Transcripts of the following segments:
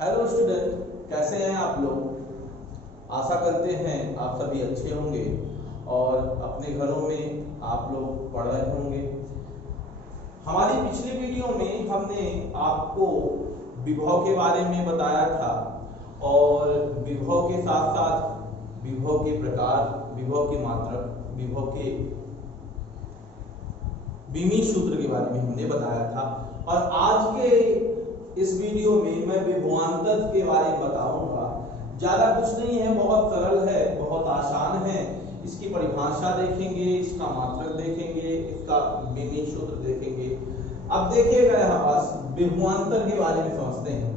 Hello student, कैसे हैं आप लोग। आशा करते हैं आप सभी अच्छे होंगे और अपने घरों में आप लोग पढ़ रहे होंगे। हमारी पिछली वीडियो में हमने आपको विभव के बारे में बताया था और विभव के साथ साथ विभव के प्रकार, विभव के मात्रक, विभव के विमीय सूत्र के बारे में हमने बताया था। और आज के इस वीडियो में मैं विभवांतर के बारे में बताऊंगा। ज्यादा कुछ नहीं है, बहुत सरल है, बहुत आसान है। इसकी परिभाषा देखेंगे, इसका मात्रक देखेंगे, इसका विमीय सूत्र देखेंगे। अब देखिएगा यहाँ पास विभवांतर के बारे में समझते हैं।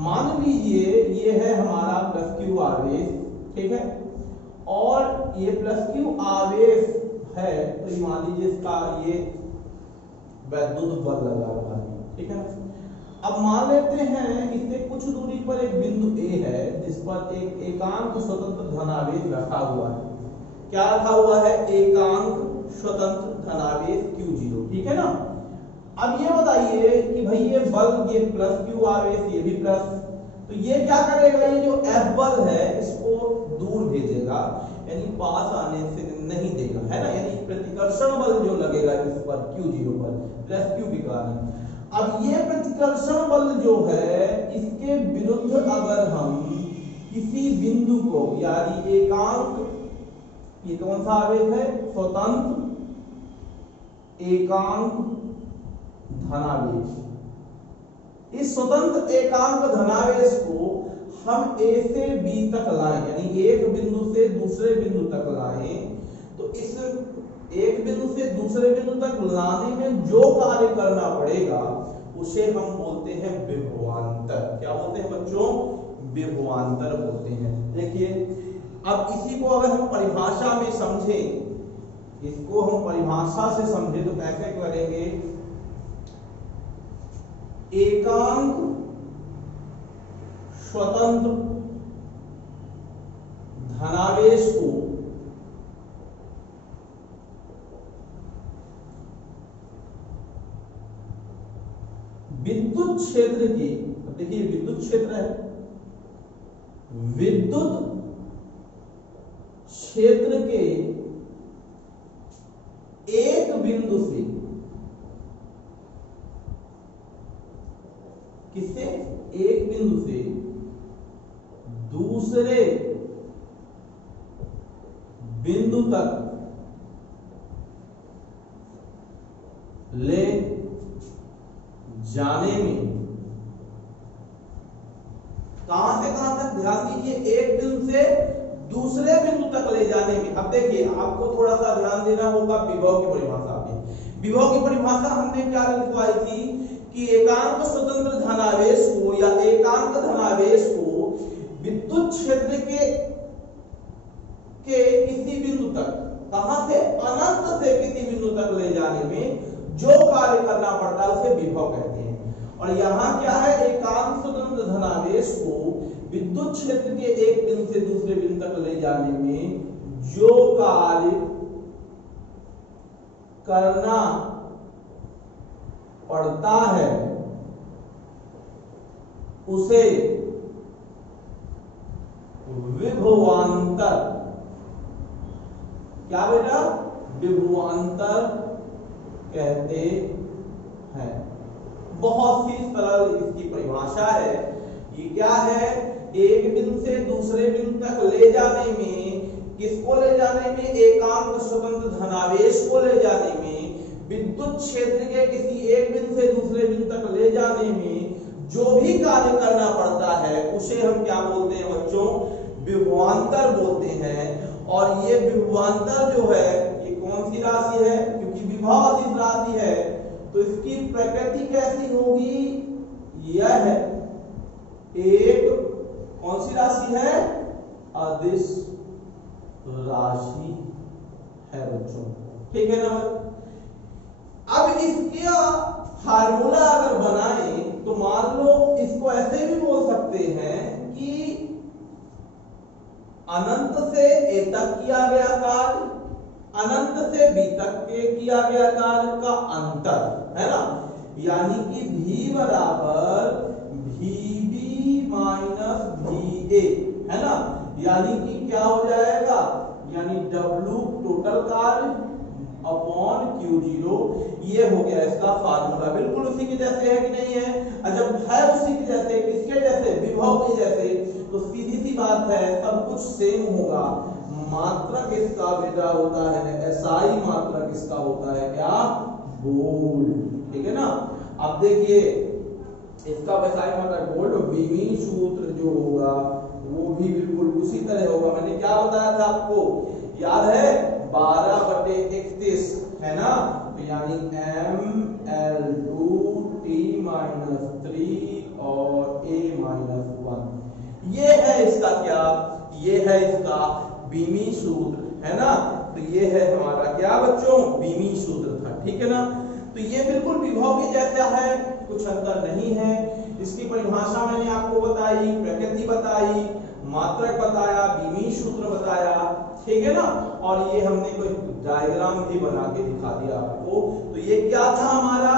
मान लीजिए ये है हमारा प्लस क्यू आवेश, ठीक है, और ये प्लस क्यू आवेश है, तो ये मान लीजिए इसका ये वैद्युत बल लगा हुआ है, ठीक है। अब मान लेते हैं इससे कुछ दूरी पर एक बिंदु ए है जिस पर एक एकांक स्वतंत्र धनावेश रखा हुआ है। क्या रखा हुआ है? एकांक स्वतंत्र धनावेश Q0, ठीक है ना। अब ये बताइए कि भाई ये बल, ये प्लस क्यू आवेश, ये भी प्लस, तो ये क्या करेगा? ये जो F बल है इसको दूर भेजेगा, यानी पास आने से नहीं देगा, है ना। यानी प्रतिकर्षण बल जो लगेगा इस पर Q0 पर प्लस क्यू के कारण। अब ये प्रतिकर्षण बल जो है इसके विरुद्ध अगर हम किसी बिंदु को, यानी एकांक, ये कौन सा आवेश है? स्वतंत्र एकांक धनावेश। इस स्वतंत्र एकांक धनावेश को हम A से B तक लाएं, यानी एक बिंदु से दूसरे बिंदु तक लाएं, तो इस एक बिंदु से दूसरे बिंदु तक लाने में जो कार्य करना पड़ेगा उसे हम बोलते हैं विभवांतर। क्या बोलते हैं बच्चों? विभवांतर बोलते हैं। देखिए, अब इसी को अगर हम परिभाषा में समझें, इसको हम परिभाषा से समझें तो कैसे करेंगे? एकांक स्वतंत्र धनावेश को विद्युत क्षेत्र की, देखिए विद्युत क्षेत्र है, विद्युत क्षेत्र के एक बिंदु से, किससे? एक बिंदु से दूसरे बिंदु तक ले जाने में, कहां से कहां तक? ध्यान दीजिए, एक बिंदु से दूसरे बिंदु तक ले जाने में। अब देखिए, आपको थोड़ा सा ध्यान देना होगा विभव की परिभाषा में। विभव की परिभाषा हमने क्या लिखवाई थी कि एकांक स्वतंत्र धनावेश को या एकांक धनावेश को विद्युत क्षेत्र के किसी बिंदु तक, कहां से? अनंत से किसी बिंदु तक ले जाने में जो कार्य करना पड़ता है उसे विभव कहते हैं। और यहां क्या है? एकांक स्वतंत्र धनावेश को विद्युत क्षेत्र के एक बिंदु से दूसरे बिंदु तक ले जाने में जो कार्य करना पड़ता है उसे विभवांतर, क्या बेटा? विभवांतर कहते हैं। बहुत ही सरल इसकी परिभाषा है। ये क्या है? एक बिंदु से दूसरे बिंदु तक ले जाने में, किसको ले जाने में? एकांक स्वतंत्र धनावेश को ले जाने में, विद्युत क्षेत्र के किसी एक बिंदु से दूसरे बिंदु तक ले जाने में जो भी कार्य करना पड़ता है उसे हम क्या बोलते हैं बच्चों? विभवांतर बोलते हैं। और ये विभवांतर जो है ये कौन सी राशि है? क्योंकि विभव अदिश राशि है तो इसकी प्रकृति कैसी होगी? यह है एक कौन सी राशि है? अदिश राशि है बच्चों, ठीक है ना। अब इसका फार्मूला अगर बनाएं तो मान लो इसको ऐसे भी बोल सकते हैं कि अनंत से ए तक किया गया कार्य, अनंत से बी तक के किया गया कार्य का अंतर, है ना। यानी कि V बराबर VB माइनस VA, है ना, यानी कि क्या हो जाएगा, यानी W टोटल कार्य अपॉन Q0, ये हो गया इसका फार्मूला। बिल्कुल उसी के जैसे है कि नहीं है? जब है उसी के जैसे, किसके जैसे, विभव के जैसे, तो सीधी सी बात है सब कुछ सेम होगा। मात्रक इसका बेटा होता है SI, मात्रक इसका होता है क्या, बोल्ड, ठीक है ना। अब देखिए इसका SI मात्रक बोल्ड, बीमी सूत्र जो होगा वो भी बिल्कुल उसी तरह होगा। मैंने क्या बताया था आपको, याद है, 12/31, है ना, तो यानी ML2T-3 और A-1, ये है इसका क्या, ये है इसका बीमी सूत्र, है ना। तो ये है हमारा क्या बच्चों, बीमी सूत्र था, ठीक है ना। तो ये बिल्कुल विभव के जैसा है, कुछ अंतर नहीं है। इसकी परिभाषा मैंने आपको बताई, प्रकृति बताई, मात्रक बताया, बीमी सूत्र बताया, ठीक है ना। और ये हमने कोई डायग्राम भी बना के दिखा दिया आपको। तो ये क्या था हमारा,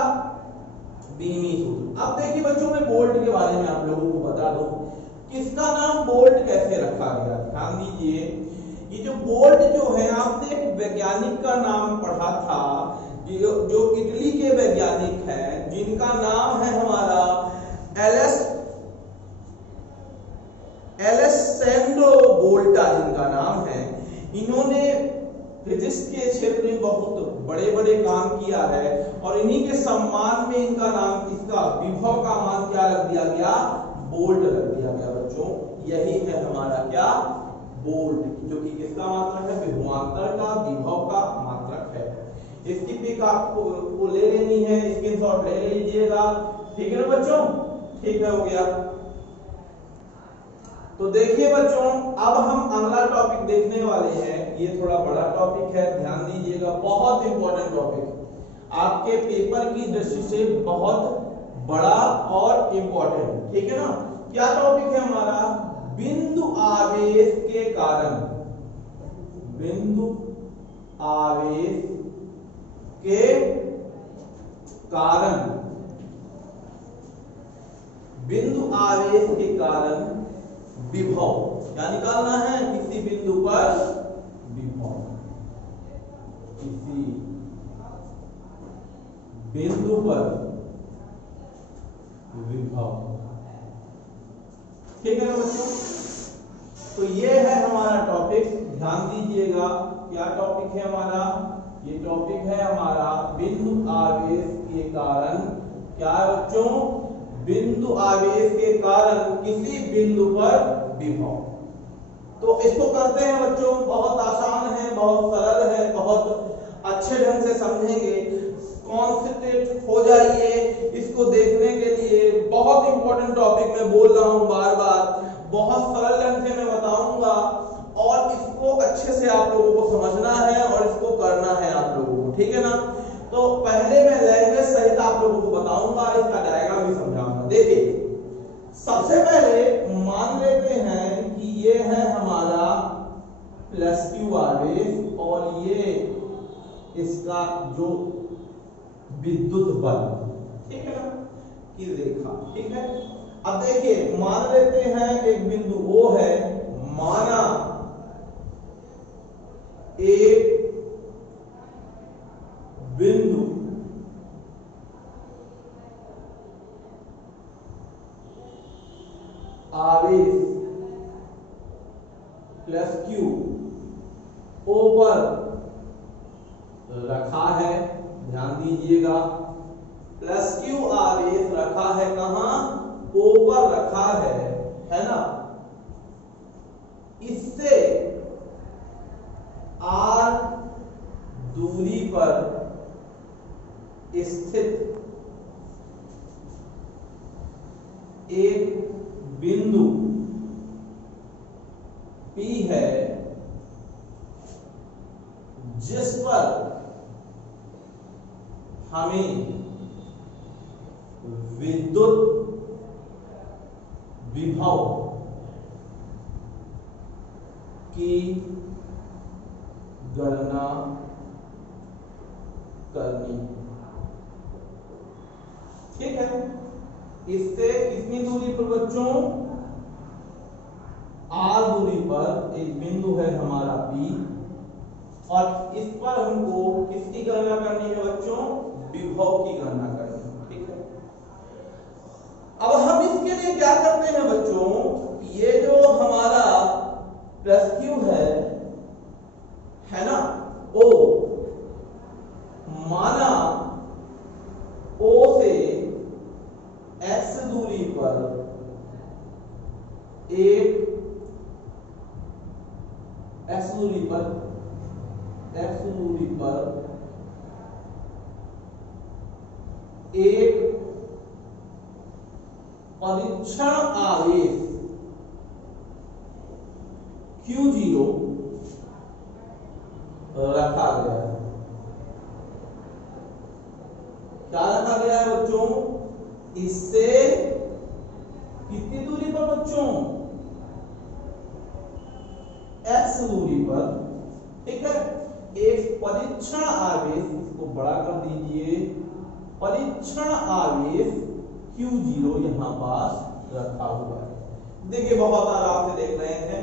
बीमी सूत्र। अब देखिए बच्चों, मैं बोल्ट के बारे में आप लोगों को बता दूं, किसका नाम बोल्ट कैसे रखा गया। ध्यान दीजिए, ये जो बोल्ट जो है, आपने एक वैज्ञानिक का नाम पढ़ा था, जो इटली के वैज्ञानिक हैं, जिनका नाम है हमारा एलेसेंड्रो बोल्टा, जिनका नाम है। इन्होंने फिजिक्स के क्षेत्र में बहुत बड़े बड़े काम किया है, और इन्हीं के सम्मान में इनका नाम, इसका विभव का मान क्या रख दिया गया, बोल्ट रख दिया गया बच्चों। यही है हमारा क्या, बोल्ट, जो कि किसका मात्रक है, विभवांतर का, विभव का मात्रक है। इसकी पिक आपको ले लेनी है, स्क्रीनशॉट ले लीजिएगा, ठीक है ना बच्चों, ठीक है, हो गया। तो देखिए बच्चों, अब हम अगला टॉपिक देखने वाले हैं। ये थोड़ा बड़ा टॉपिक है, ध्यान दीजिएगा, बहुत इंपॉर्टेंट टॉपिक, आपके पेपर की दृष्टि से बहुत बड़ा और इंपॉर्टेंट, ठीक है ना। क्या टॉपिक है हमारा, बिंदु आवेश के कारण, बिंदु आवेश के कारण, बिंदु आवेश के कारण विभव, क्या निकालना है, किसी बिंदु पर विभव, किसी बिंदु पर विभव, ठीक है ना बच्चों। तो ये है हमारा टॉपिक, ध्यान दीजिएगा, क्या टॉपिक है हमारा, ये टॉपिक है हमारा बिंदु आवेश के कारण, क्या है बच्चों, बिंदु आवेश के कारण किसी बिंदु पर विभव। तो इसको करते हैं बच्चों, बहुत आसान है, बहुत सरल है, बहुत अच्छे ढंग से समझेंगे, कॉन्सेंट्रेट हो जाइए इसको देखने के लिए। बहुत इंपॉर्टेंट टॉपिक मैं बोल रहा हूं बार बार, बहुत सरल ढंग से मैं बताऊंगा, और इसको अच्छे से आप लोगों को समझना है और इसको करना है आप लोगों को, ठीक है ना। तो पहले मैं लैंग्वेज सहित आप लोगों को बताऊंगा, इसका डायग्राम भी समझाऊंगा। देखिए सबसे पहले मान लेते हैं कि ये है हमारा प्लस क्यू आवेश, और ये इसका जो विद्युत बल, ठीक है ना, की रेखा, ठीक है। अब देखिए मान लेते हैं एक बिंदु O है, माना एक बिंदु आवेश प्लस क्यू O पर रखा है, ध्यान दीजिएगा, प्लस क्यू आवेश रखा है कहां, O पर रखा है ना। इससे R दूरी पर स्थित एक बिंदु P है, जिस पर हमें विद्युत विभव की गणना करनी, ठीक है। इससे कितनी दूरी पर बच्चों, आर दूरी पर एक बिंदु है हमारा P, और इस पर हमको किसकी गणना करनी है बच्चों? विभव की गणना करनी है। ठीक है, अब हम इसके लिए क्या करते हैं बच्चों? ये जो हमारा प्लस क्यू है ना, ओ माना O से x दूरी पर एक x दूरी पर एक परीक्षण आवेश Q0 रखा गया है। क्या रखा गया है बच्चों? इससे कितनी दूरी पर बच्चों? x दूरी पर। ठीक है, एक परीक्षण आवेश, इसको बड़ा कर दीजिए, परीक्षण आवेश Q0 यहां पास रखा हुआ है। देखिए बहुत आराम से देख रहे हैं,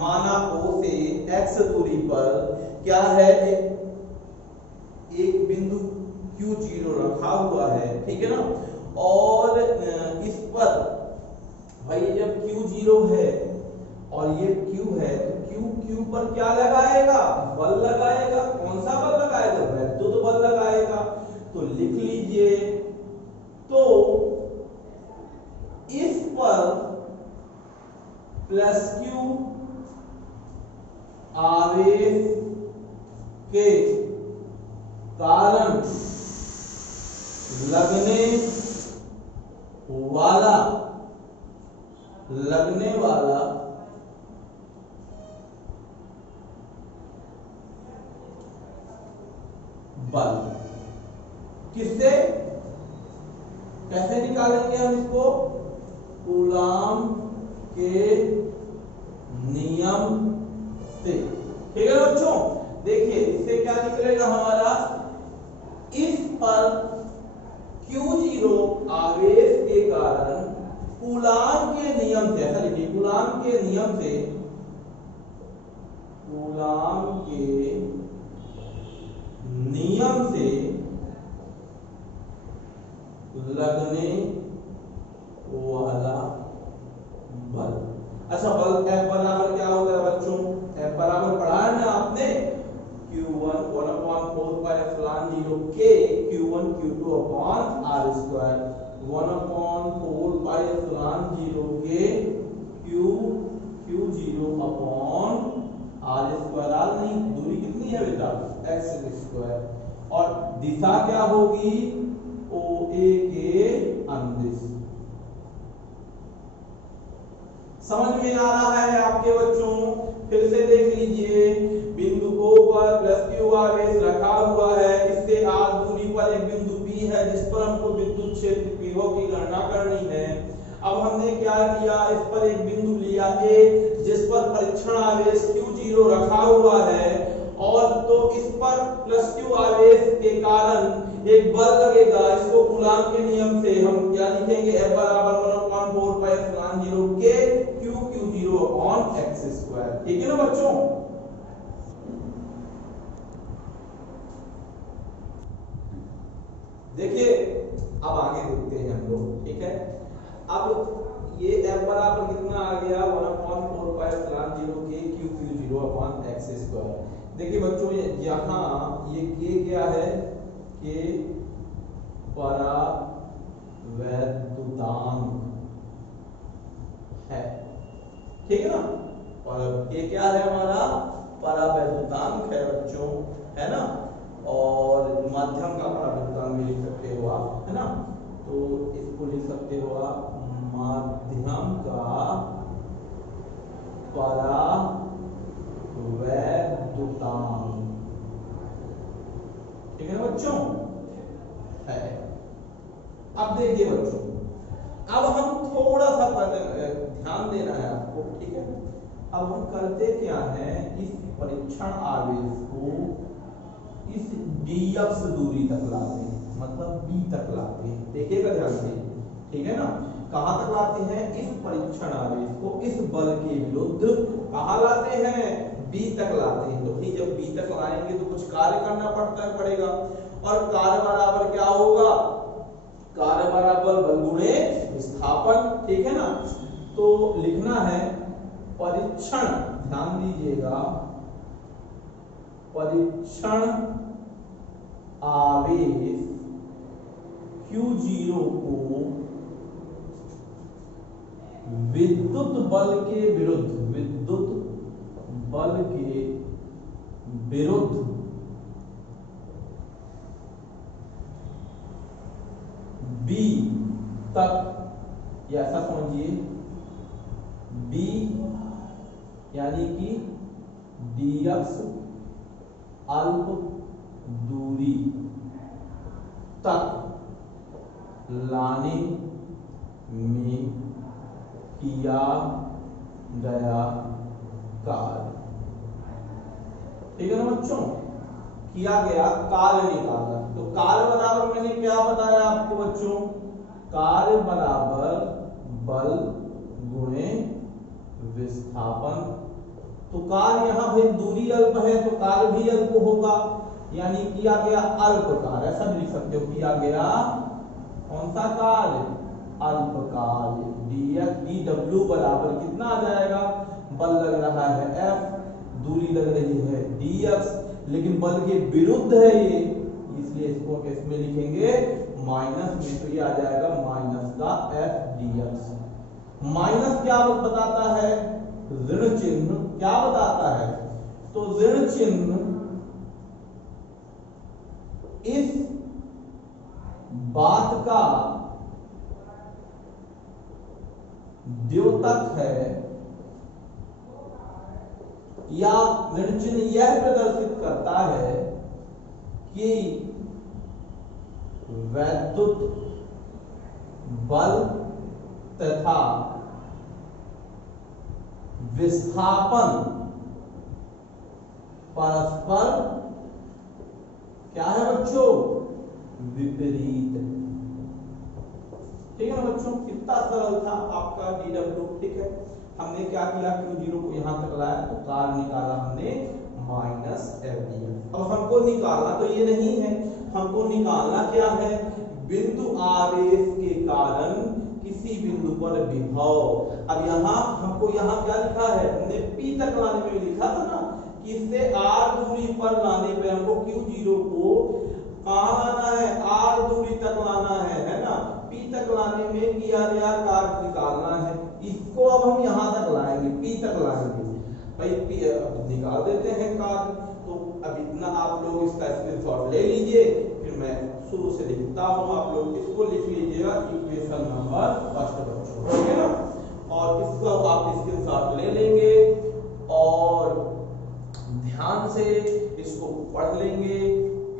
माना O से x दूरी पर क्या है? एक बिंदु Q0 रखा हुआ है। ठीक है ना, और इस पर भाई जब Q0 है और ये Q है तो Q पर क्या लगाएगा? बल लगाएगा। कौन सा बल लगाएगा? वैद्युत बल लगाएगा। तो लिख लीजिए, तो इस पर प्लस Q आवेश के कारण लगने वाला बल किससे? कैसे निकालेंगे हम इसको? कूलाम के नियम से। ठीक है बच्चों, देखिए इससे क्या निकलेगा हमारा? इस पर Q0 आवेश के कारण कूलाम के नियम से, ऐसा लिखिए, कूलाम के नियम से लगने वाला बल। अच्छा, बल F बराबर क्या होता है बच्चों? F बराबर पढ़ा है ना आपने, Q1 1/4 pi epsilon 0 K Q1 Q2 upon R square 1/4 pi epsilon 0 K Q0 upon R square। R नहीं, दूरी कितनी है बेटा? x स्क्वायर, और दिशा क्या होगी? OA के अनुदिश। समझ में आ रहा है आपके बच्चों? फिर से देख लीजिए, बिंदु O पर प्लस Q आवेश रखा हुआ है, इससे R दूरी पर एक बिंदु P है जिस पर हमको विद्युत क्षेत्र विभव की गणना करनी है। अब हमने क्या किया? इस पर एक बिंदु लिया A जिस पर परीक्षण आवेश Q0 रखा हुआ है, और तो इस पर प्लस Q आवेश के कारण एक बल लगेगा। इसको कूलाम के नियम से हम क्या लिखेंगे? F बराबर 1/4 pi epsilon 0 K Q0 upon x square. ठीक है ना बच्चों? देखिए अब आगे देखते हैं हम लोग। ठीक है, अब ये F बराबर कितना आ गया? 1/4 pi epsilon 0 K Q0 upon x square. देखिए बच्चों, यहाँ ये K क्या है? K परावैद्युतांक है। ठीक है ना, और K क्या है हमारा? परावैद्युतांक है बच्चों, है ना, और माध्यम का परावैद्युतांक भी लिख सकते हो आप, है ना। तो इसको लिख सकते हो आप माध्यम का परावैद्युतांक। ठीक है ना बच्चों? है। अब देखिए बच्चों, अब हम थोड़ा सा ध्यान देना है आपको। ठीक है, अब हम करते क्या है? इस परीक्षण आवेश को इस dx दूरी तक लाते हैं, मतलब B तक लाते हैं। देखिएगा ध्यान से, ठीक है ना। कहां तक लाते हैं? इस परीक्षण आवेश को इस बल के विरुद्ध कहाँ लाते हैं, बी तक लाते हैं। तो भाई जब बी तक लाएंगे तो कुछ कार्य करना पड़ेगा, और कार्य बराबर क्या होगा, कार्य बराबर बल गुणे विस्थापन, ठीक है ना। तो लिखना है परीक्षण, ध्यान दीजिएगा, परीक्षण आवेश Q0 को विद्युत बल के विरुद्ध, विद्युत बल के विरुद्ध B तक, या ऐसा समझिए B यानी कि dx अल्प दूरी तक लाने में किया गया कार्य, ठीक है ना बच्चों, किया गया कार्य निकालना। तो कार्य बराबर मैंने क्या बताया आपको बच्चों, कार्य बराबर बल गुणे विस्थापन। तो कार्य यहाँ भाई दूरी अल्प है तो कार्य भी अल्प होगा, यानी किया गया अल्प कार्य, ऐसा भी लिख सकते हो, किया गया कौन सा कार्य, अल्प कार्य। dw बराबर कितना आ जाएगा, बल लग रहा है F, दूरी लग रही है dx, लेकिन बल के विरुद्ध है ये, इसलिए इसको इसमें लिखेंगे माइनस में, तो ये आ जाएगा माइनस का F dx। माइनस क्या बताता है, ऋण चिन्ह क्या बताता है, तो ऋण चिन्ह इस बात का द्योतक है, या ऋण चिन्ह यह प्रदर्शित करता है कि वैद्युत बल तथा विस्थापन परस्पर क्या है बच्चों, विपरीत। ठीक है ना बच्चों, कितना सरल था आपका dw, ठीक है। हमने क्या किया, Q0 को यहां तक लाया तो कार्य निकाला हमने माइनस FDF। अब हमको निकालना तो ये नहीं है, हमको निकालना क्या है, बिंदु आवेश के कारण किसी बिंदु पर विभव। अब यहाँ हमको यहाँ क्या लिखा है, हमने P तक लाने में लिखा था ना, कि इससे R दूरी पर लाने पे हमको Q0 को कहाँ लाना है, R दूरी तक लाना है ना, P तक लाने में किया गया कार्य निकालना है। इसको अब हम यहाँ तक लाएंगे, P तक लाएंगे भाई, P निकाल देते हैं कार्य। तो अब इतना आप लोग इसका स्क्रीनशॉट ले लीजिए, फिर मैं शुरू से लिखता हूँ, आप लोग इसको लिख लीजिएगा, इक्वेशन नंबर फर्स्ट बच्चों, ठीक है ना। और इसको आप स्क्रीनशॉट ले लेंगे और ध्यान से इसको पढ़ लेंगे।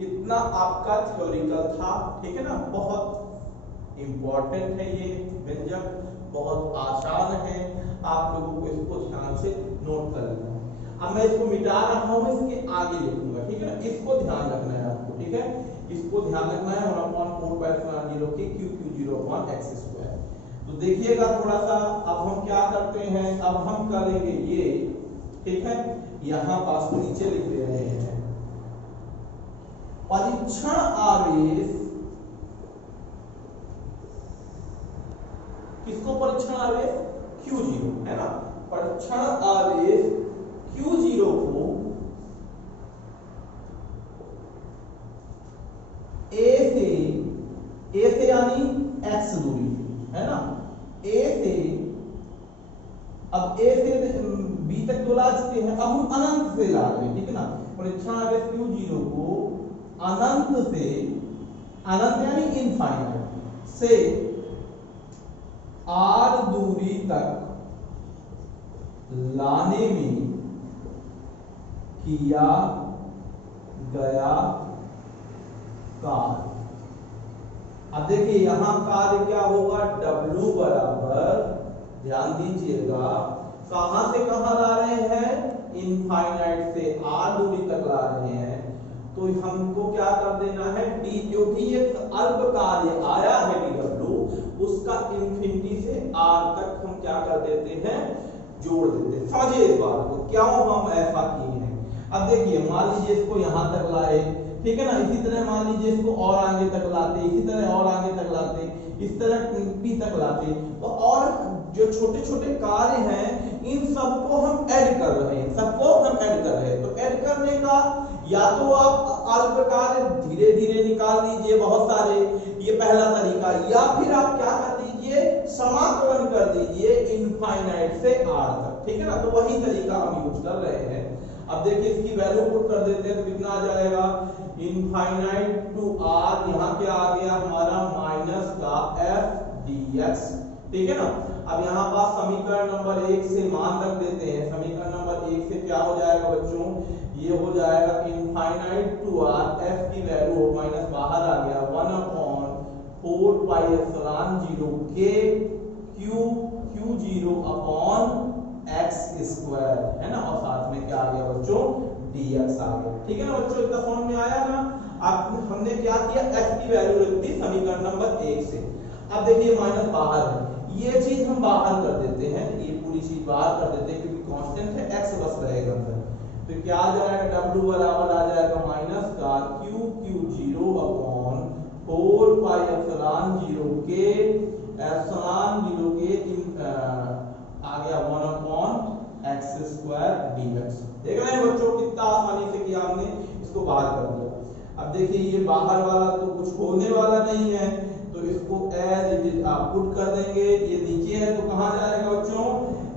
इतना आपका थ्योरिकल था, ठीक है ना, बहुत इंपॉर्टेंट है ये व्यंजक, बहुत आसान है, आप लोगों को इसको ध्यान से नोट कर लेना है। अब मैं इसको मिटा रहा हूं, इसके आगे लिखूंगा, ठीक है ना, इसको ध्यान रखना है आपको, ठीक है, इसको ध्यान रखना है। 1/4 के Q0/x²। तो देखिएगा थोड़ा सा, अब हम क्या करते हैं, अब हम करेंगे ये, ठीक है, यहां पास नीचे लिख दे रहे हैं, परीक्षण आवेश, किसको परीक्षण आवेश, Q0 है ना, परीक्षण आवेश Q0 को A से यानी x दूरी है ना, A से, अब A से B तक तो ला चुके हैं, अब हम अनंत से ला रहे हैं, ठीक है ना। परीक्षण आवेश Q0 को अनंत से, अनंत यानी इनफाइनाइट से R दूरी तक लाने में किया गया कार्य। अब देखिए यहां कार्य क्या होगा, W बराबर, ध्यान दीजिएगा, कहां से कहां ला रहे हैं, इनफाइनाइट से R दूरी तक ला रहे हैं, तो हमको क्या कर देना है, D जो भी एक अल्प कार्य आया है dw, उसका इंफिनिटी से आर तक हम क्या कर देते हैं, जोड़ देते हैं। समझिए इस बात को, क्यों हम ऐसा किए हैं। अब देखिए मान लीजिए इसको यहां तक लाए, ठीक है ना, इसी तरह मान लीजिए इसको और आगे तक लाते, इसी तरह और आगे तक लाते, इस तरह पी तक लाते, तो और जो छोटे छोटे कार्य हैं इन सबको हम ऐड कर रहे हैं, सबको हम ऐड कर रहे हैं। तो ऐड करने का या तो आप अल्प कार्य धीरे धीरे निकाल लीजिए बहुत सारे, ये पहला तरीका, या फिर आप क्या कर दीजिए, समाकलन कर दीजिए इनफाइनाइट से आर तक, ठीक है ना। तो वही तरीका हम यूज कर रहे हैं। अब देखिए इसकी वैल्यू पुट कर देते हैं तो कितना आ जाएगा, इनफाइनाइट टू आर, यहाँ क्या आ गया हमारा माइनस का एफ dx, ठीक है ना। अब यहाँ पास समीकरण नंबर 1 से मान रख देते हैं, समीकरण नंबर 1 से क्या हो जाएगा बच्चों, ये हो जाएगा इनफाइनाइट टू आर, एफ की वैल्यू माइनस बाहर आ गया 1/4 पाई एप्सिलॉन 0 के क्यू 0 अपॉन x स्क्वायर, है ना, और साथ में क्या आ गया बच्चों, dx आ गया, ठीक है ना बच्चों, इतना समझ में आया ना। अब हमने क्या किया, f की वैल्यू रख दी समीकरण नंबर 1 से। अब देखिए माइनस बाहर है, ये चीज हम बाहर कर देते हैं, ये पूरी चीज बाहर कर देते हैं क्योंकि कांस्टेंट है, x बस रहेगा अंदर। तो क्या आ जाएगा, w बराबर आ जाएगा माइनस का क्यू 0 अपॉन 4 पाई एप्सिलॉन 0 के एप्सिलॉन 0 के आ गया 1/x स्क्वायर dx। देख रहे हैं बच्चों कितना आसानी से किया हमने, इसको बाहर कर दिया। अब देखिए ये बाहर वाला तो कुछ होने वाला नहीं है, तो इसको एज इट इज आप पुट कर देंगे। ये नीचे है तो कहां जाएगा बच्चों,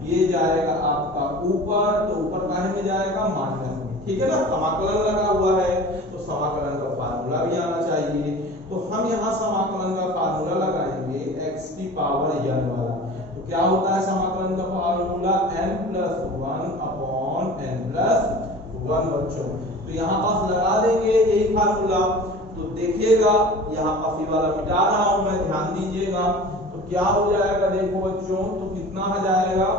ये जाएगा आपका ऊपर, तो ऊपर काहे में जाएगा, माइनस में, ठीक है ना। समाकलन लगा हुआ है तो समाकलन का फार्मूला भी आना चाहिए, तो हम यहाँ समाकलन का फार्मूला लगाएंगे x की पावर n वाला। तो क्या होता है समाकलन का फार्मूला, n+1 अपॉन n+1 बच्चों। तो यहाँ पास लगा देंगे यही फार्मूला, तो देखिएगा यहाँ पास ये वाला मिटा रहा हूं मैं, ध्यान दीजिएगा। तो क्या हो जाएगा देखो बच्चों, तो कितना आ जाएगा,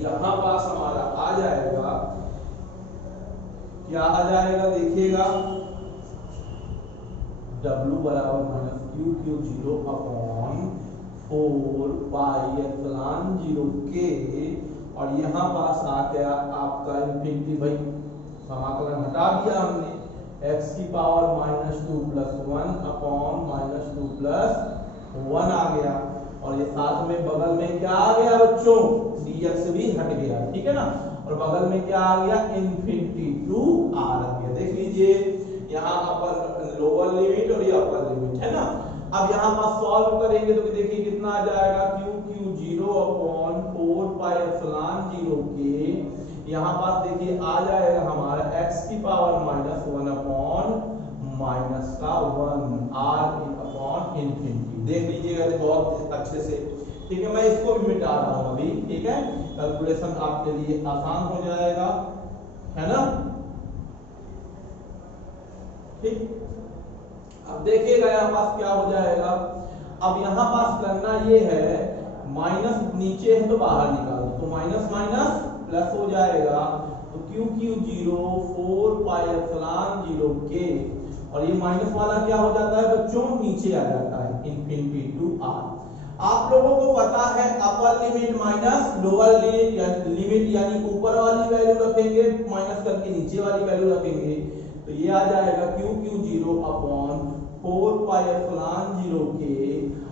यहाँ पास हमारा आ जाएगा, क्या आ जाएगा देखिएगा, w बराबर minus Q 0 upon 4 pi epsilon 0 के, और यहाँ पास आ गया आपका इंफिनिटी, भाई समाकलन हटा दिया हमने, x की पावर -2 + 1 अपॉन -2 + 1 आ गया, और ये साथ में बगल में क्या आ गया बच्चों, dx भी हट गया, ठीक है ना, और बगल में क्या आ गया, इंफिनिटी टू r आ गया। देख लीजिए यहाँ अपर लोअर लिमिट और ये अपर लिमिट, है ना। अब यहाँ पास सॉल्व करेंगे तो देखिए कितना आ जाएगा, क्यू 0 अपॉन 4 पाई एप्सिलॉन 0 के, यहाँ पास देखिए आ जाएगा हमारा x की पावर -1 अपॉन माइनस का 1 r अपॉन इंफिनिटी। देख लीजिएगा बहुत अच्छे से, ठीक है। मैं इसको भी मिटा रहा हूं अभी, ठीक है, कैलकुलेशन आपके लिए आसान हो जाएगा, है ना, ठीक। अब देखिएगा यहाँ पास क्या हो जाएगा, अब यहाँ पास करना ये है, माइनस नीचे है तो बाहर निकालो, तो माइनस माइनस प्लस हो जाएगा, तो क्यू 0 4 पाई एप्सिलॉन 0 के, और ये माइनस वाला क्या हो जाता है बच्चों, नीचे आ जाता है, इंफिनिटी टू r। आप लोगों को पता है upper limit minus lower limit, यानी ऊपर वाली वैल्यू रखेंगे माइनस करके नीचे वाली वैल्यू रखेंगे, तो ये आ जाएगा क्यू 0 अपॉन 4 पाई एप्सिलॉन 0 के,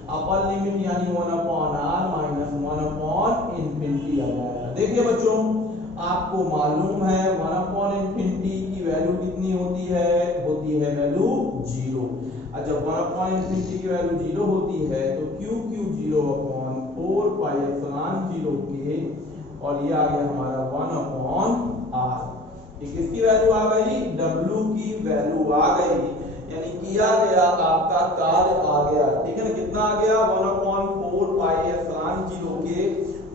अपर लिमिट यानी 1/r माइनस 1/इंफिनिटी आ जाएगा। देखिए बच्चों आपको मालूम है 1/इंफिनिटी की वैल्यू कितनी होती है वैल्यू 0, और जब 1/इंफिनिटी की वैल्यू 0 होती है तो क्यू 0 अपॉन 4 पाई एप्सिलॉन 0 के, और ये आ गया हमारा 1/r। किसकी वैल्यू आ गई, w की वैल्यू आ गई, यानी किया गया आपका कार्य आ गया, ठीक है ना। कितना आ गया, 1/4 पाई एप्सिलॉन 0 के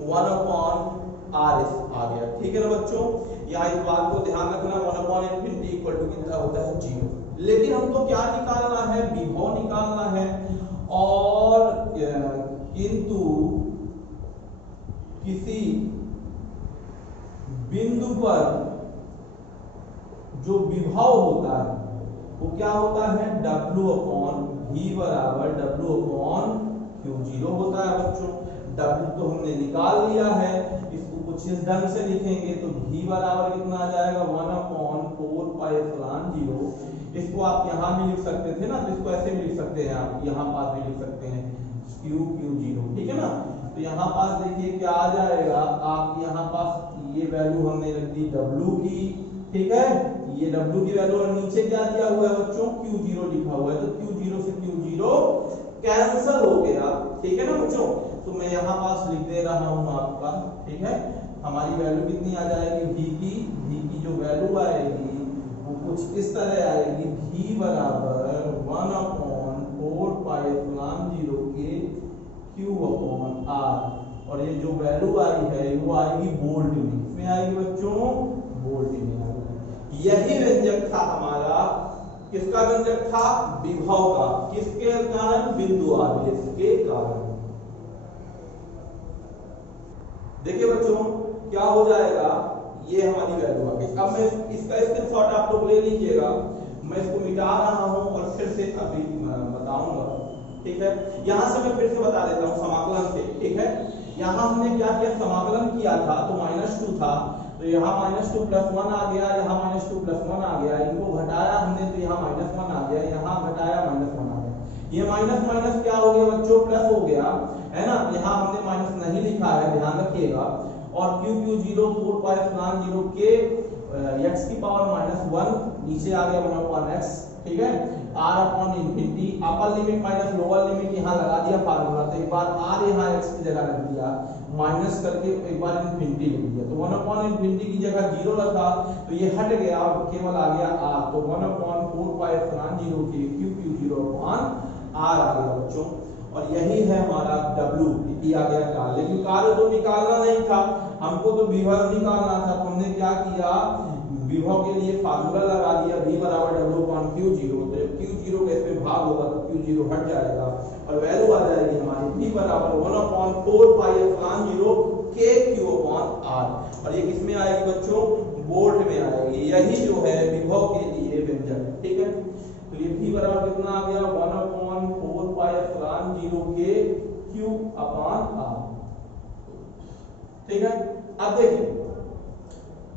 1/r आ गया, ठीक है ना बच्चों। यहाँ इस बात को ध्यान रखना, 1/इंफिनिटी इक्वल टू कितना होता है 0। लेकिन हमको क्या निकालना है, विभव निकालना है, और किंतु किसी बिंदु पर जो विभव होता है वो क्या होता है, w/v बराबर w/q क्यू जीरो होता है बच्चों। W तो हमने निकाल लिया है, इसको कुछ इस ढंग से लिखेंगे तो V बराबर कितना आ जाएगा 1/4 पाई एप्सिलॉन 0। इसको आप यहाँ भी लिख सकते थे ना, तो इसको ऐसे भी लिख सकते हैं, आप यहाँ पास भी लिख सकते हैं क्यू जीरो, ठीक है ना। तो यहाँ पास देखिए क्या आ जाएगा, आप यहाँ पास ये वैल्यू हमने रख दी W की, ठीक है, ये W की वैल्यू, और नीचे क्या दिया हुआ है बच्चों, क्यू जीरो लिखा हुआ है, तो क्यू जीरो से क्यू जीरो कैंसल हो गया, ठीक है ना बच्चों। तो मैं यहाँ पास लिख दे रहा हूँ आपका, ठीक है, हमारी वैल्यू कितनी आ जाएगी V की जो वैल्यू आएगी वो कुछ इस तरह आएगी, V बराबर 1/4 पाई एप्सिलॉन 0 के Q/R, और ये जो वैल्यू आई है वो आएगी वोल्ट में, इसमें आएगी बच्चों वोल्ट में आएगी। यही व्यंजक था हमारा, किसका व्यंजक था, विभव का, किसके कारण, बिंदु आवेश के कारण। देखिए बच्चों क्या हो जाएगा, ये हमारी वैल्यू आ गई। अब मैं इसका स्क्रीनशॉट आप लोग ले लीजिएगा, मैं इसको मिटा रहा हूं और फिर से अभी बताऊंगा, ठीक है। यहां से मैं फिर से बता देता हूं समाकलन से, ठीक है। यहां हमने क्या किया, समाकलन किया था तो -2 था, तो यहाँ -2 + 1 आ गया, यहाँ -2 + 1 आ गया, इनको घटाया हमने तो यहाँ -1 आ गया, यहाँ घटाया -1 आ गया, ये माइनस माइनस क्या हो गया बच्चों, प्लस हो गया, है ना। यहाँ हमने माइनस नहीं लिखा है, ध्यान रखिएगा। और क्यू जीरो 4 पाई एप्सिलॉन 0 के x की पावर -1 नीचे आ गया 1/x, ठीक है। r/∞, upper limit minus lower limit यहाँ लगा दिया फार्मूला, तो एक बार r यहाँ x की जगह रख दिया, माइनस करके एक बार इन्फिनिटी लिख दिया, तो 1/∞ की जगह 0 रखा तो ये हट गया और केवल आ गया r, तो 1/4 पाई एप्सिलॉन 0 के क्यू जीरो r आ गया बच्चों। और यही है हमारा W किया गया कार्य, लेकिन कार्य तो निकालना नहीं था, हमको तो विभव निकालना था, तो हमने क्या किया, विभव के लिए फार्मूला लगा दिया, V बराबर W/Q0, तो Q0 का इसमें भाग होगा तो Q0 हट जाएगा और वैल्यू आ जाएगी हमारी V बराबर 1/4 पाई एप्सिलॉन 0 के Q/R, और ये किसमें आएगी बच्चों, वोल्ट में आएगी। यही जो है विभव के लिए व्यंजक, ठीक है। तो ये V बराबर कितना आ गया 1/4 पाई एप्सिलॉन 0 के Q/R, ठीक है। अब देखिए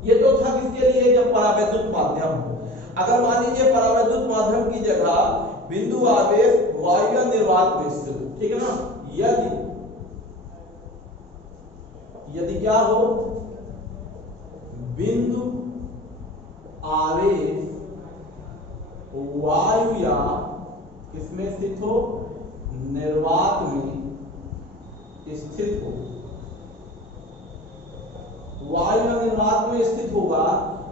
ये तो था किसके लिए, जब परावैद्युत माध्यम हो। अगर मान लीजिए परावैद्युत माध्यम की जगह बिंदु आवेश वायु निर्वात में स्थित, ठीक है ना, यदि क्या हो, बिंदु आवेश वायु या किसमें स्थित हो, निर्वात में स्थित हो, वायु निर्वात में स्थित होगा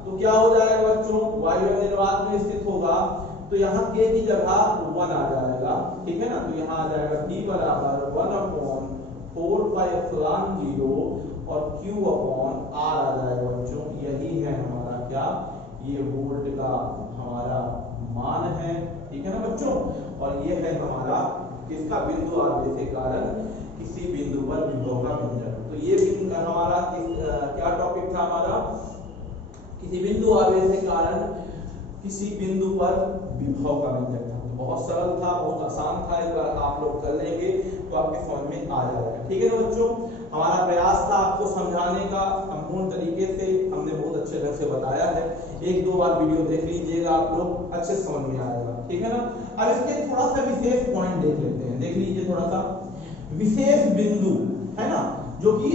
तो क्या हो जाएगा बच्चों, वायु निर्वात में स्थित होगा तो यहाँ k की जगह 1 आ जाएगा, ठीक है ना। तो यहाँ आ जाएगा V बराबर 1/4 पाई एप्सिलॉन 0 और Q/R आ जाएगा बच्चों। यही है हमारा क्या, ये वोल्ट का हमारा मान है, ठीक है ना बच्चों। और ये है हमारा किसका, बिंदु आवेश के कारण किसी बिंदु पर विभव का व्यंजक। तो ये हमारा क्या टॉपिक था हमारा, किसी बिंदु आवेश के कारण किसी बिंदु पर विभव का व्यंजक था। तो बहुत सरल था, बहुत आसान था, एक बार आप लोग कर लेंगे तो आपके समझ में आ जाएगा, ठीक है ना बच्चों। हमारा प्रयास था आपको समझाने का, संपूर्ण तरीके से हमने बहुत अच्छे ढंग से बताया है। 1-2 बार वीडियो देख लीजिएगा, आप लोग अच्छे समझ में आएगा, ठीक है ना। अब इसके थोड़ा सा विशेष पॉइंट देख लेते हैं, देख लीजिए थोड़ा सा विशेष बिंदु, है ना, जो कि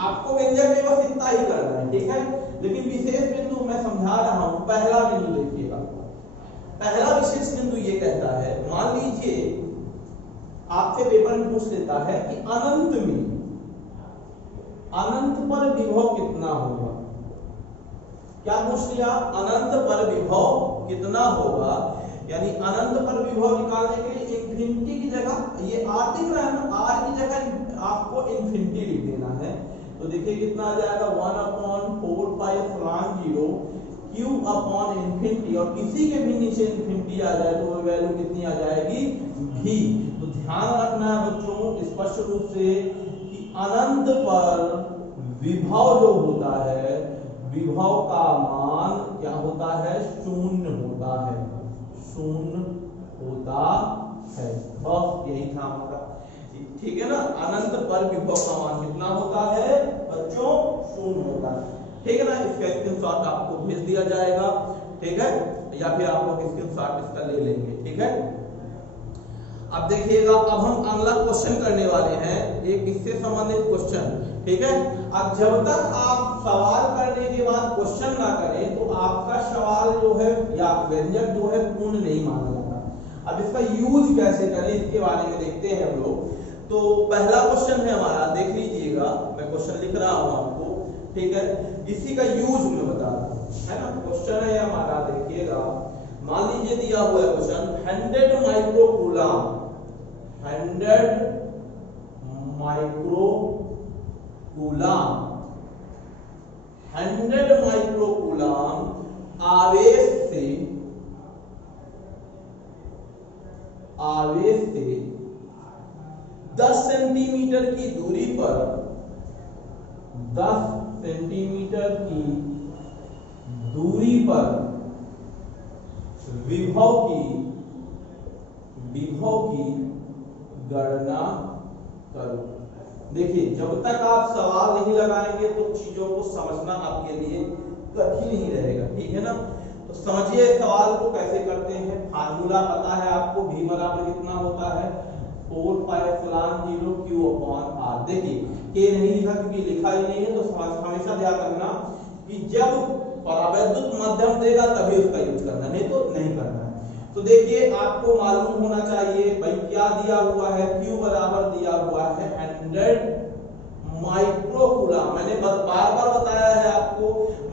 आपको व्यंजक में बस इतना ही करना है, ठीक है। लेकिन विशेष बिंदु मैं समझा रहा हूं। पहला बिंदु देखिएगा, पहला विशेष बिंदु ये कहता है, मान लीजिए आपसे पेपर में पूछ लेता है कि अनंत में, अनंत पर विभव कितना होगा। क्या पूछ लिया, अनंत पर विभव कितना होगा, यानी अनंत पर विभव निकालने के लिए इन्फिनिटी की जगह, ये r दिख रहा है ना, r की जगह आपको इन्फिनिटी लिख देना है। तो देखिए कितना आ जाएगा 1/4 पाई एप्सिलॉन 0 Q/∞, और किसी के भी नीचे इन्फिनिटी आ जाए तो वो वैल्यू कितनी आ जाएगी, V। तो ध्यान रखना है बच्चों स्पष्ट रूप से कि अनंत पर विभव जो होता है, विभव का मान क्या होता है, शून्य होता है, शून्य होता है। बस यही था हमारा, ठीक है ना, अनंत पर विभव का मान कितना होता है बच्चों, 0 होता है। ठीक है ना, इसका स्क्रीनशॉट आपको भेज दिया जाएगा, ठीक है, या फिर आप लोग स्क्रीनशॉट इसका ले लेंगे, ठीक है। अब देखिएगा, अब हम अगला क्वेश्चन करने वाले हैं, एक इससे संबंधित क्वेश्चन, ठीक है। अब जब तक आप सवाल करने के बाद क्वेश्चन ना करें तो आपका सवाल जो है या व्यंजक जो है पूर्ण नहीं माना जाता। अब इसका यूज कैसे करें इसके बारे में देखते हैं हम लोग। तो पहला क्वेश्चन है हमारा, देख लीजिएगा, मैं क्वेश्चन लिख रहा हूं आपको, ठीक है, इसी का यूज मैं बता रहा हूं, है ना। क्वेश्चन है हमारा, देखिएगा, मान लीजिए दिया हुआ है क्वेश्चन 100 माइक्रोकूलम, 100 माइक्रोकूलम, 100 माइक्रोकूलम आवेश से 10 सेंटीमीटर की दूरी पर, 10 सेंटीमीटर की दूरी पर विभव की गणना करो। देखिए, जब तक आप सवाल नहीं लगाएंगे तो चीजों को समझना आपके लिए कठिन ही रहेगा, ठीक है ना। तो समझिए सवाल को कैसे करते हैं। फार्मूला पता है आपको, v बराबर कितना होता है 4 pi epsilon 0 q upon r। देखिए के नहीं लिखा क्योंकि लिखा ही नहीं है, तो हमेशा ध्यान रखना कि जब परावैद्युत माध्यम देगा तभी उसका यूज करना, नहीं तो नहीं करना है। तो देखिए, आपको मालूम होना चाहिए भाई क्या दिया हुआ है, q बराबर दिया हुआ है 100 माइक्रोकूलम। मैंने बार बार बताया है आपको,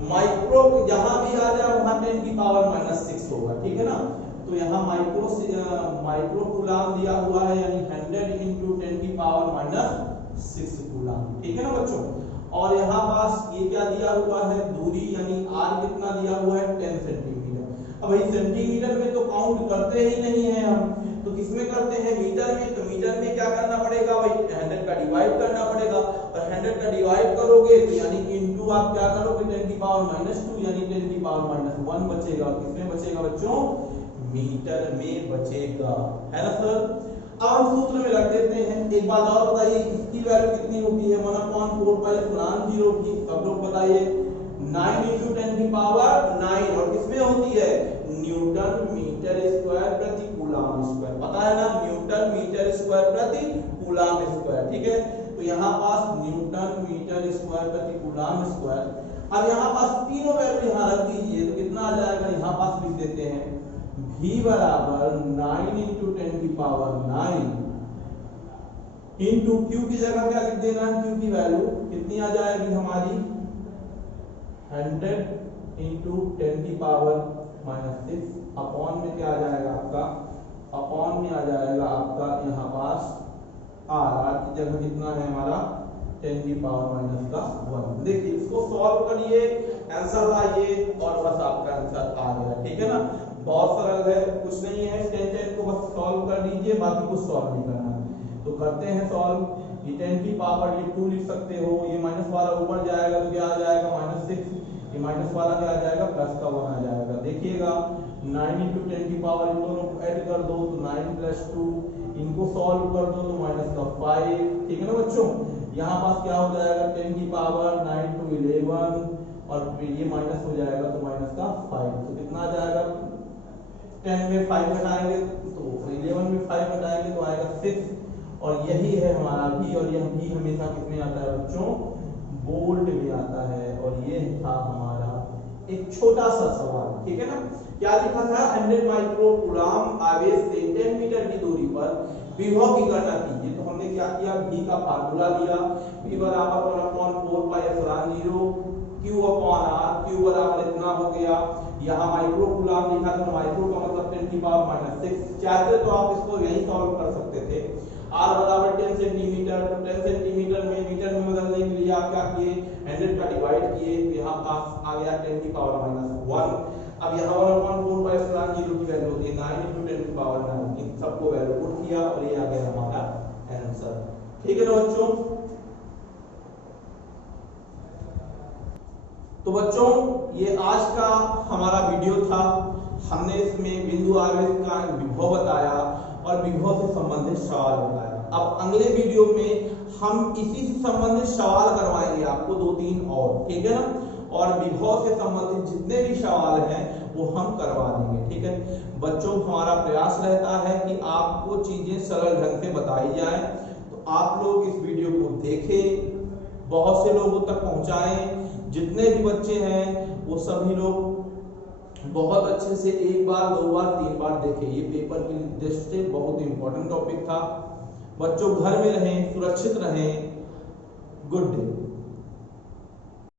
माइक्रो जहां भी आ जाए वहां 10 की पावर -6 होगा, ठीक है ना। तो यहाँ माइक्रोकूलम दिया हुआ है, यानी 100 इंटू 10 की पावर -6 कूलम, ठीक है ना बच्चों। और यहाँ पास ये क्या दिया हुआ है, दूरी, यानी r कितना दिया हुआ है 10 सेंटीमीटर। अब भाई सेंटीमीटर में तो काउंट करते ही नहीं है हम, तो किसमें करते हैं, मीटर में। तो मीटर में क्या करना पड़ेगा भाई, 100 का डिवाइड करना पड़ेगा, और 100 का डिवाइड करोगे तो यानी कि इनटू आप क्या करोगे 10 की पावर -2, यानी 10 की पावर -1 बचेगा। किसमें बचेगा बच्चों, मीटर में बचेगा, है ना सर। अब हम सूत्र में रख देते हैं। एक बात और बताइए, इसकी वैल्यू कितनी होती है, 1/4 पाई एप्सिलॉन 0 की, सब लोग बताइए, 9 इंटू 10 की पावर 9, और किसमें होती है, न्यूटन मीटर स्क्वायर प्रति कूलम स्क्वायर, पता है ना, न्यूटन मीटर स्क्वायर प्रति कूलम स्क्वायर, ठीक है। तो यहाँ पास न्यूटन मीटर स्क्वायर प्रति कूलम स्क्वायर। अब यहाँ पास तीनों वैल्यू यहाँ रख दीजिए, तो कितना आ जाएगा, यहाँ पास लिख देते हैं v बराबर 9 इंटू 10 की पावर 9 इंटू q की जगह क्या लिख देना है, q की वैल्यू कितनी आ जाएगी हमारी 100 इंटू 10 की पावर -6, अपॉन में क्या आ जाएगा आपका, अपॉन में आ जाएगा आपका यहाँ पास r की जगह कितना है हमारा 10 की पावर -1। देखिए इसको सॉल्व करिए, आंसर आइए और बस आपका आंसर आ गया, ठीक है ना। बहुत सरल है, कुछ नहीं है, 10 को बस सॉल्व कर दीजिए, बाकी कुछ सॉल्व नहीं करना है। तो करते हैं सॉल्व। ये 10 की पावर ये 2 लिख सकते हो, ये माइनस वाला ऊपर जाएगा तो क्या आ जाएगा -6, ये माइनस वाला क्या आ जाएगा प्लस का 1 आ जाएगा। देखिएगा 9 इंटू 10 की पावर इन दोनों को ऐड कर दो तो 9 प्लस 2, इनको सॉल्व कर दो तो माइनस का 5, ठीक है ना बच्चों। यहाँ पास क्या हो जाएगा 10 की पावर 9 टू 11, और फिर ये माइनस हो जाएगा तो माइनस का 5, तो कितना आ जाएगा, 10 में 5 घटाएंगे तो 11 में 5 घटाएंगे तो आएगा 6, और यही है हमारा भी, और यह भी हमेशा किसमें आता है बच्चों, बोल्ट में आता है। और ये था हमारा एक छोटा सा सवाल, ठीक है ना। क्या लिखा था, 100 माइक्रोकूलम आवेश से 10 मीटर की दूरी पर विभव की गणना कीजिए। तो हमने क्या किया, v का फार्मूला लिया, v बराबर 1/4 pi epsilon 0 q upon r, q बराबर इतना हो गया, यहाँ माइक्रोकूलम लिखा था, माइक्रो का मतलब 10 की पावर -6, चाहते तो आप इसको यही सॉल्व कर सकते थे। r बराबर 10 सेंटीमीटर, तो 10 सेंटीमीटर में मीटर में बदलने के लिए आप क्या किए, 100 का डिवाइड किए, तो यहाँ पास आ गया 10 की पावर -1। अब यहाँ 1/4 पाई एप्सिलॉन 0 की वैल्यू होती है 9 इंटू 10 की पावर 9, इन सबको वैल्यू पुट किया और ये आ गया हमारा आंसर, ठीक है ना बच्चों। तो बच्चों ये आज का हमारा वीडियो था, हमने इसमें बिंदु आवेश का विभव बताया और विभव से संबंधित सवाल बताया। अब अगले वीडियो में हम इसी से संबंधित सवाल करवाएंगे आपको 2-3 और, ठीक है ना, और विभव से संबंधित जितने भी सवाल हैं वो हम करवा देंगे, ठीक है। बच्चों, हमारा प्रयास रहता है कि आपको चीजें सरल ढंग से बताई जाए, तो आप लोग इस वीडियो को देखें, बहुत से लोगों तक पहुंचाएं, जितने भी बच्चे हैं वो सभी लोग बहुत अच्छे से 1 बार 2 बार 3 बार देखें। ये पेपर की दृष्टि से बहुत इंपॉर्टेंट टॉपिक था। बच्चों घर में रहें, सुरक्षित रहें। Good day.